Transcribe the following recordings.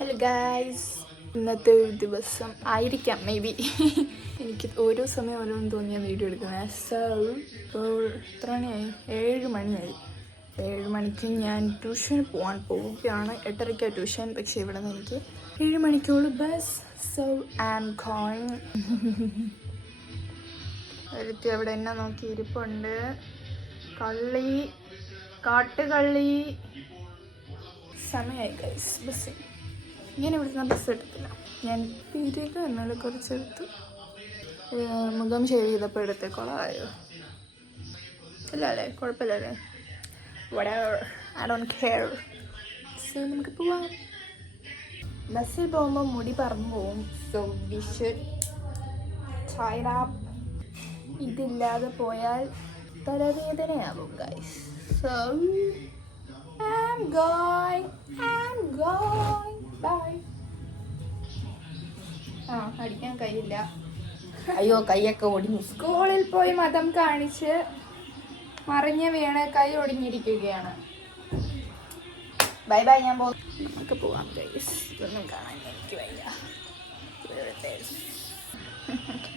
Hello guys, ഇന്നത്തെ ഒരു ദിവസം ആയിരിക്കാം മേ ബി. എനിക്ക് ഓരോ സമയം ഓരോന്ന് തോന്നിയാൽ വീഡിയോ എടുക്കുന്നത്. സോ ഇപ്പോൾ എത്ര മണിയായി? 7 മണിയായി. 7 മണിക്ക് ഞാൻ ട്യൂഷന് പോവുകയാണ്. 8:30 ട്യൂഷൻ. പക്ഷേ ഇവിടെ നിന്ന് എനിക്ക് 7 മണിക്കുള്ള bus. So I am going. ഒരുത്തി അവിടെ എന്നെ നോക്കി ഇരിപ്പുണ്ട്. കള്ളി, കാട്ടുകള്ളി. സമയമായി ഗൈസ് ബസ്. ഞാൻ ഇവിടുന്ന് ബസ് എടുത്തില്ല. ഞാൻ പീരിയഡ് എന്നാൽ കുറച്ചെടുത്ത് മുഖം ഷേവ് ചെയ്തപ്പോൾ എടുത്ത് കുളമായോ? ഇല്ല അല്ലേ, കുഴപ്പമില്ലല്ലേ? whatever, I don't care. So നമുക്ക് പോവാം. ബസ്സിൽ പോകുമ്പോൾ മുടി പറന്നു പോവും. So we should tie it up. ഇതില്ലാതെ പോയാൽ തലവേദനയാവും guys. So I'm going. Bye. അടിക്കാൻ കഴിയില്ല. അയ്യോ, കൈയൊക്കെ ഒടിഞ്ഞു. സ്കൂളിൽ പോയി മതം കാണിച്ച് മറിഞ്ഞ് വീണ് കൈ ഒടിഞ്ഞിരിക്കുകയാണ്. ബൈ ബൈ, ഞാൻ നമുക്ക് പോവാം ഗൈസ്. ഇതൊന്നും കാണാൻ എനിക്ക് വയ്യ.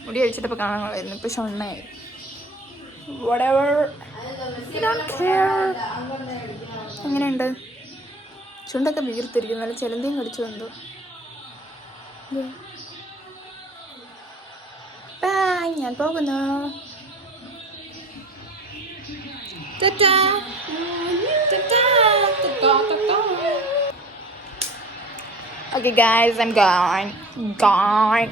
മുടി കഴിച്ചിട്ടപ്പോൾ കാണാൻ കളയുന്നു. ഇപ്പൊ ഷൊണ്ണയായി. whatever, I don't care. എങ്ങനെയുണ്ട്? ചുണ്ടൊക്കെ വീർത്തിരിക്കും. നല്ല ചെലന്തിയും കടിച്ചു എന്തോ. ഞാൻ പോകുന്നു. Okay guys, I'm gone.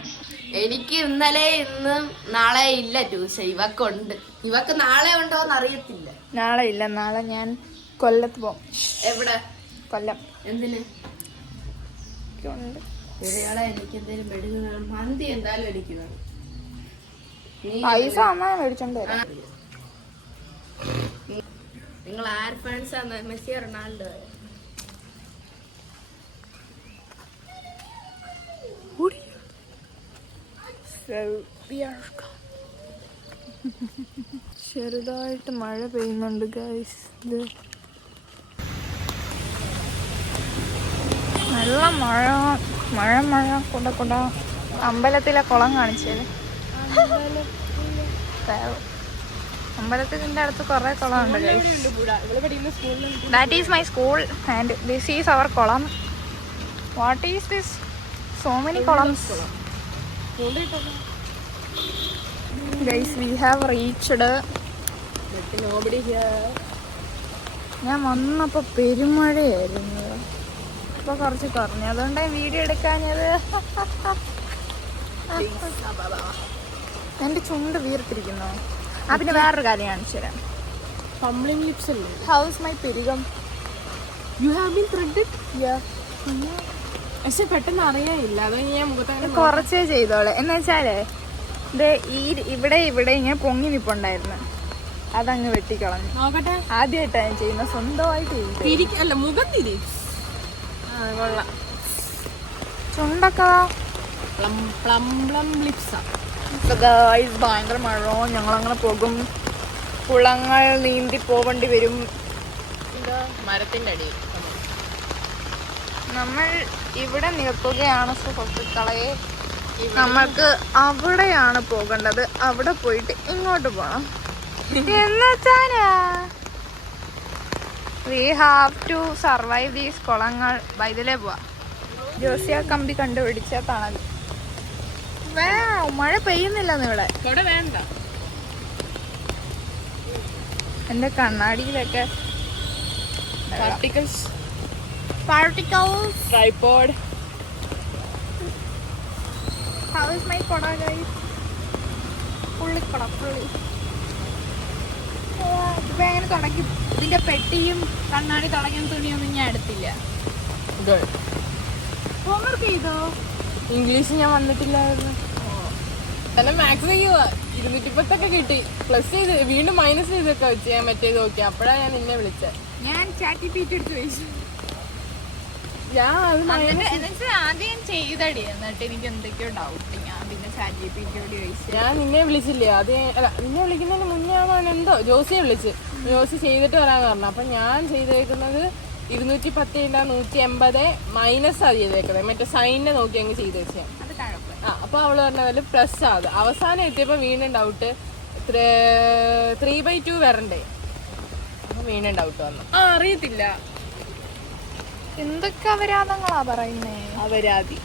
എനിക്ക് ഇന്നലെ ഇന്നും നാളെ ഇല്ല ട്യൂഷൻ. ഇവക്കുണ്ട്. ഇവക്ക് നാളെ ഉണ്ടോന്ന് അറിയത്തില്ല. നാളെ ഇല്ല. നാളെ ഞാൻ കൊല്ലത്ത് പോകും. എവിടെ? കൊല്ലം. എന്തിന്? ഉണ്ട്. എനിക്ക് എന്തെങ്കിലും മെഴുകുന്ന മന്തി എന്തായാലും എനിക്ക് വേണം. പൈസ അമ്മ മേടിച്ചോണ്ട് വരാം. നിങ്ങൾ ആര് ഫാൻസാണ്? Messi, Ronaldo? ചെറുതായിട്ട് മഴ പെയ്യുന്നുണ്ട് ഗൈസ്. ഇത് നല്ല മഴ കൊണ്ട അമ്പലത്തിലെ കുളം കാണിച്ചത്. അമ്പലത്തിന്റെ അടുത്ത് കുറെ കുളമുണ്ട് guys. That is my school and this is our കുളം. What is this? So many കുളംസ്. Guys, we have reached. Nobody here. ഞാൻ വന്നപ്പോൾ പെരുമഴയായിരുന്നു. ഇപ്പോൾ കുറച്ച് കുറഞ്ഞു. അതുകൊണ്ടാണ് വീഡിയോ എടുക്കാഞ്ഞത്. എൻ്റെ ചുണ്ട് വീർത്തിരിക്കുന്നു. അതിന് വേറൊരു കാര്യം കാണിച്ചു തരാം. Fumbling lips അല്ലേ? ഹൗസ് മൈ പെരുകം. You have been threaded? Yeah. പക്ഷെ പെട്ടെന്ന് അറിയാനില്ല. അത് ഞാൻ മുഖത്ത് കുറച്ചേ ചെയ്തോളെ. എന്ന് വെച്ചാലേ ഇവിടെ ഇങ്ങനെ പൊങ്ങി നിപ്പുണ്ടായിരുന്നു. അതങ്ങ് വെട്ടിക്കളഞ്ഞു. നോക്കട്ടെ. ആദ്യമായിട്ടാണ് ഞാൻ ചെയ്യുന്നത്. സ്വന്തമായിട്ട് അല്ല, മുഖം തിരി. കൊള്ളാം. ചുണ്ടൊക്കെ ഭയങ്കര മഴ. ഞങ്ങളങ്ങനെ പോകും. കുളങ്ങൾ നീന്തി പോവേണ്ടി വരും. മരത്തിന്റെ അടിയിൽ നമ്മൾ ഇവിടെ നിൽക്കുകയാണ് സുഹൃത്തുക്കളെ. നമ്മൾക്ക് അവിടെയാണ് പോകേണ്ടത്. അവിടെ പോയിട്ട് ഇങ്ങോട്ട് പോകണം. എന്നുവെച്ചാലാ we have to survive these കുളങ്ങൾ. ഇതിലേ പോവാ. ജോസിയ കമ്പി കണ്ടുപിടിച്ച തണൽ. മഴ പെയ്യുന്നില്ലെന്ന് ഇവിടെ വേണ്ട. എന്റെ കണ്ണാടിയിലൊക്കെ particles. Tripod. How is my കൊട guys? പുള്ളിക്കൊട. ഇപ്പൊ എങ്ങനെ തുടങ്ങി? ഇതിന്റെ പെട്ടിയും കണ്ണാടി തുടങ്ങിയ തുണിയൊന്നും ഞാൻ എടുത്തില്ല. ഹോംവർക്ക് ചെയ്തോ? ഇംഗ്ലീഷ് ഞാൻ വന്നിട്ടില്ലായിരുന്നു. തന്നെ മാത്സ് 210 കിട്ടി. പ്ലസ് ചെയ്ത് വീണ്ടും മൈനസ് ചെയ്തൊക്കെ വെച്ച് ഞാൻ മറ്റേത് നോക്കി. അപ്പോഴാണ് ഞാൻ നിന്നെ വിളിച്ചത്. ഞാൻ ChatGPT എടുത്ത് വെച്ചു. ആദ്യം ചെയ്തടി. എന്നിട്ട് എനിക്ക് എന്തൊക്കെയോ ഡൗട്ട്. ഞാൻ പിന്നെ ChatGPTയോട് ചോദിച്ചു. ഞാൻ നിന്നെ വിളിച്ചില്ലേ? നിന്നെ വിളിക്കുന്നതിന് മുന്നേ എന്തോ ജോസിയെ വിളിച്ച്. ജോസി ചെയ്തിട്ട് വരാന്ന് പറഞ്ഞു. അപ്പൊ ഞാൻ ചെയ്തേക്കുന്നത് 210 180 മൈനസ് ആ ചെയ്തേക്കുന്നത്. മറ്റേ സൈനെ നോക്കി അങ്ങ് ചെയ്ത് വെച്ചാൽ അപ്പൊ അവള് പറഞ്ഞ പോലെ പ്ലസ് ആകും. അവസാനം എത്തിയപ്പോ വീണ്ടും ഡൗട്ട് 3/2 വരണ്ടേ, അപ്പൊ വീണ്ടും ഡൗട്ട് വന്നു. അറിയത്തില്ല എന്തൊക്കെ അപരാധങ്ങളാ പറയുന്നേ. അപരാധി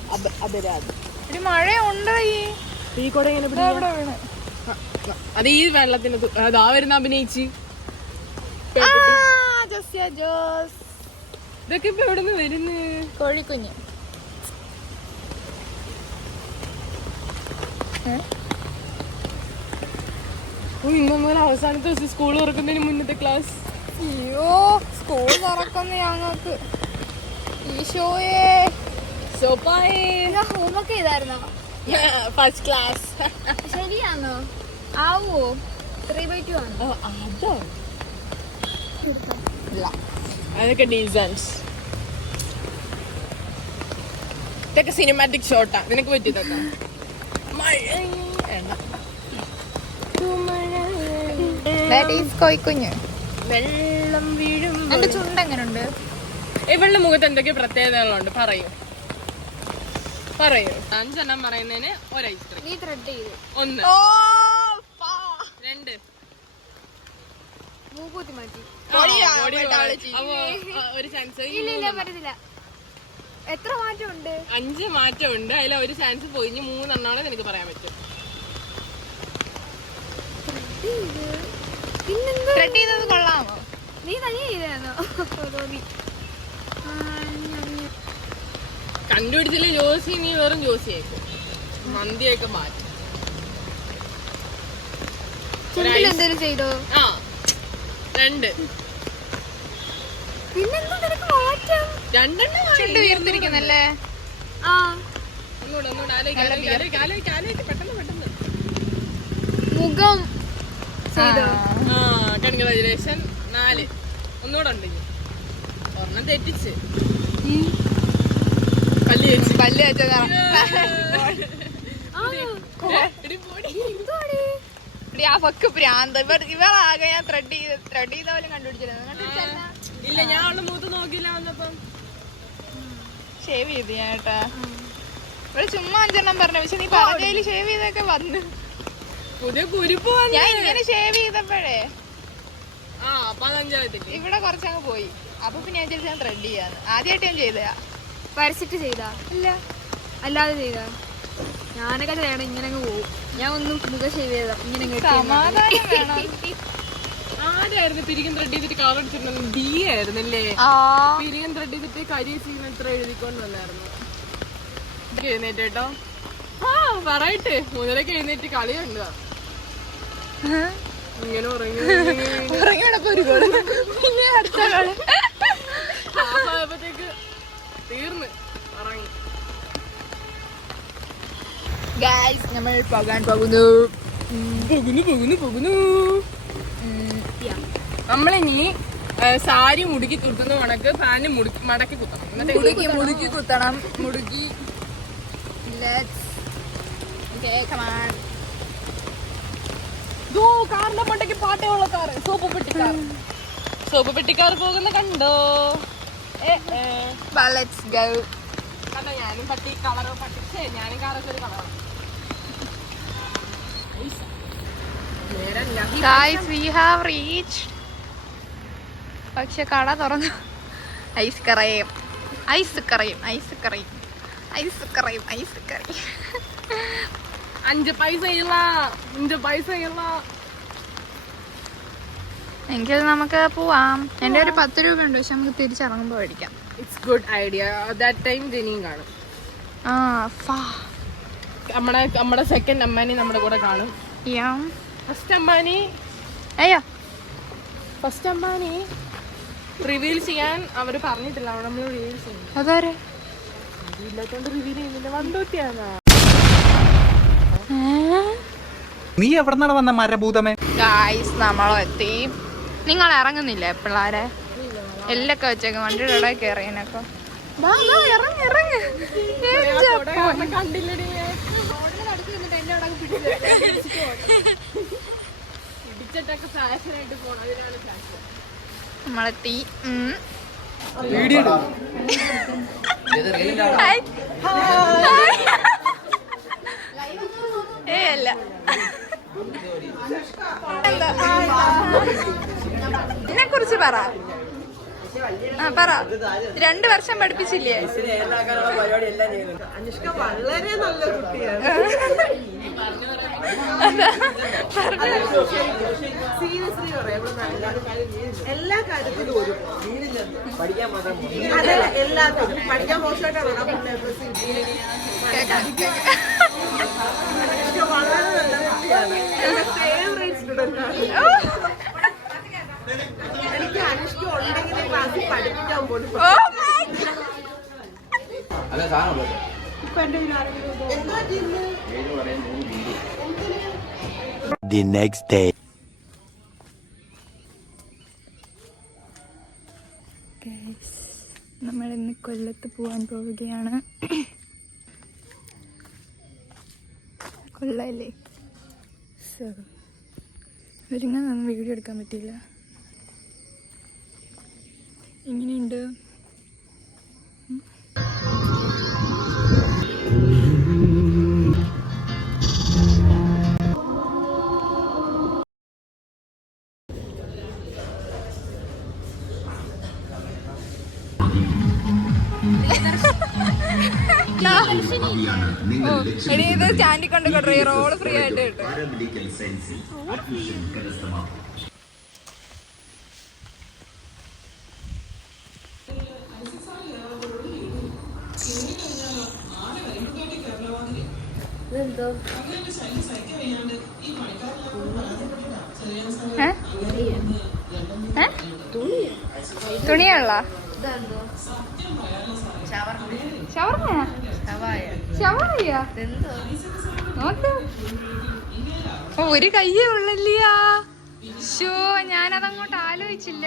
ഒരു മഴ ഉണ്ടോ ഈ കൂടെ ഇങ്ങനെ എവിടെ വീണ്? അത് ഈ വെള്ളത്തിന് അതാ വരുന്ന അഭിനയിച്ച്. ഇതൊക്കെ ഇപ്പൊ എവിടെ നിന്ന് വരുന്നു? കോഴിക്കുഞ്ഞ്. ഇന്നലെ അവസാനത്തെ ദിവസം സ്കൂൾ തുറക്കുന്നതിന് മുന്നത്തെ ക്ലാസ്. അയ്യോ സ്കൂൾ തുറക്കുന്നു ഞങ്ങൾക്ക്. ഈശോയെ ഹോംവർക്ക് ചെയ്തായിരുന്നോ? First class. ശരിയാണോ? ആവോ 3/2 ആണോ? അതോ അതൊക്കെ ഡീസൻസ്. ഇതൊക്കെ സിനിമാറ്റിക് ഷോട്ടാ. നിനക്ക് പറ്റിയതൊക്കെ കോഴിക്കുഞ്ഞ്. വെള്ളം വീഴും. എന്റെ ചുണ്ട് എങ്ങനെയുണ്ട്? ഇവളുടെ മുഖത്ത് എന്തൊക്കെ പ്രത്യേകതകളുണ്ട്? പറയൂ 5 പറയുന്നതിന് ഒരു ഐസ്ക്രീം. നീ ത്രെഡ് ചെയ്തു. 1 2 മൂക്കൂത്തി മാറ്റി. ഒരു ചാൻസ്. ഇല്ല പറ്റത്തില്ല. എത്ര മാറ്റമുണ്ട്? 5 മാറ്റമുണ്ട്. അതിൽ ഒരു ചാൻസ് പോയി. 3 എണ്ണമാണ് നിനക്ക് പറയാൻ പറ്റും. ത്രെഡ് ചെയ്തത് കൊള്ളാമോ? നീ തനിയെ ചെയ്തായിരുന്നോ? കണ്ടുപിടിച്ചില്ലേ ജോസി? നീ വെറും ജോസിയായിരിക്കും. മന്തിയൊക്കെ മാറ്റി. എന്തേലും ചെയ്തോ? 2 പിന്നെന്താ നിനക്ക് മാറ്റം? 2 ചുണ്ട് വീർത്തിരിക്കുന്നല്ലേ? ഒന്നുകൂടെ പെട്ടെന്ന് മുഖം ചെയ്തോ? കൺഗ്രാജുലേഷൻ. 4 ഒന്നുകൂടെ ഉണ്ട്. ഒരെണ്ണം തെറ്റിച്ച് പല്ല് വെച്ചതാ. ഇവരാകെ ഞാൻ ത്രെഡ് ചെയ്ത പോലും കണ്ടുപിടിച്ചില്ല. ഇല്ല, ഞാൻ അവളുടെ മൂത്ത് നോക്കിയില്ല. വന്നപ്പം ഷേവ് ചെയ്ത് ഞാൻ കേട്ടാ. ഇവിടെ ചുമ്മാ 5 പറഞ്ഞു. പക്ഷെ നീ പറഞ്ഞതില് ഷേവ് ചെയ്തൊക്കെ വന്നു. പുതിയ കുരിപ്പ് ഞാൻ ഇങ്ങനെ ഷേവ് ചെയ്തപ്പോഴേ അപ്പൊ 5 ഇവിടെ കുറച്ചങ്ങ് പോയി. അപ്പൊ പിന്നെ ഞാൻ ചോദിച്ചാൽ ത്രെഡ് ചെയ്യാന്ന്. ആദ്യമായിട്ട് ഞാൻ ചെയ്തതാ. വരച്ചിട്ട് ചെയ്താ? ഇല്ല, അല്ലാതെ ചെയ്താ. ഞാനൊക്കെ ചെയ്യണം. ഇങ്ങനെ പോകും. ഞാൻ ഒന്നും മുഖം ഷേവ് ചെയ്താ. ഇങ്ങനെ സമാധാനം വേണം. ആരായിരുന്നു പിരികൻ ത്രെഡ് ചെയ്തിട്ട് കളർ അടിച്ചിട്ടുണ്ടെന്ന്? ഡി ആയിരുന്നല്ലേ? പിരികൻ ത്രെഡ് ചെയ്തിട്ട് കരിയ ചെയ്യുന്ന എത്ര എഴുതിക്കൊണ്ട് വന്നായിരുന്നു. എഴുന്നേറ്റ് കേട്ടോ. പറയട്ടെ, 3:30 എഴുന്നേറ്റ് കളി കണ്ടതാ. ഇങ്ങനെ ഉറങ്ങിയപ്പോഴത്തേക്ക് തീർന്ന് ഉറങ്ങി. നമ്മൾ പോകാൻ പോകുന്നു. നമ്മളിനി സാരി മുടുക്കി കുത്തുന്ന കണക്ക് പാന്റ് മടക്കി കുത്തണം. മുടുക്കി കുത്തണം. കാറിന്റെ പണ്ടേക്ക് പാട്ടയുള്ള കാറ്. സോപ്പ് പെട്ടിക്കാർ പോകുന്ന കണ്ടോ? കണ്ടോ? ഞാനും പട്ടി കളറോ പട്ടി ഞാനും കാറൊക്കെ ഒരു കളറാണ്. പക്ഷെ കട തുറന്നു. ഐസ് കറിയും 5 പൈസ ഇല്ല. എങ്കിൽ നമുക്ക് പോവാം. എന്റെ ഒരു 10 രൂപ ഉണ്ട്. പക്ഷെ നമുക്ക് തിരിച്ചിറങ്ങുമ്പോ മേടിക്കാം. It's good idea. That time ജെനിയും കാണും. നമ്മുടെ സെക്കൻഡ് അമ്മാനി നമ്മുടെ കൂടെ കാണും. ഫസ്റ്റ് അമ്മാനി റിവീൽ ചെയ്യാൻ അവര് പറഞ്ഞിട്ടില്ല. അവിടെ നമ്മൾ റിവീൽ ചെയ്യും. അതാരെ ഇല്ലാത്തോണ്ട് റിവീൽ ചെയ്യുന്നില്ല. വണ്ടോത്തിയാണോ? നീ എവിടെ വന്ന മരഭൂതമേ? നമ്മളോ എത്തി. നിങ്ങൾ ഇറങ്ങുന്നില്ലേ പിള്ളേരെ? എല്ലൊക്കെ വെച്ചേക്കും വണ്ടിയുടെ ഇടയിൽ കയറിയനൊക്കെ. കണ്ടില്ലടി. നമ്മളെത്തി. ഹായ്. അല്ല എന്നെ കുറിച്ച് പറ. പറ. 2 വർഷം പഠിപ്പിച്ചില്ലേ? അനുഷ്ക വളരെ നല്ല കുട്ടിയാണ്. സീരിയസ്ലി പറയാം, എല്ലാ കാര്യത്തിലും ഒരു അതല്ല എല്ലാത്തിലും പഠിക്കാൻ മോശമായിട്ടാണ് വളരെ നല്ല കുട്ടിയാണ്. എന്റെ ഫേവറേറ്റ് സ്റ്റുഡന്റ് ആണ്. എനിക്ക് അനുഷ്ക ഉണ്ടെങ്കിൽ ക്ലാസ്സിൽ പഠിപ്പിക്കാൻ പോലും ഇപ്പൊ എന്റെ എന്താ ചെയ്യുന്നത്? The next day. നമ്മൾ ഇന്ന് കൊല്ലത്ത് പോകാൻ പോവുകയാണ്. കൊള്ളാല്ലേ? സോ ഒരുങ്ങാൻ നമ്മൾ വീഡിയോ എടുക്കാൻ പറ്റിയില്ല. എങ്ങനെയുണ്ട്? എടി ഇത് സ്റ്റാൻഡിൽ കൊണ്ട് കൊണ്ടോ, ഈ റോള് ഫ്രീ ആയിട്ട് കിട്ടും. തുണിയുള്ള ഒരു കയ്യേ ഉള്ളല്ലയാ. ഷോ ഞാനതങ്ങോട്ട് ആലോചിച്ചില്ല.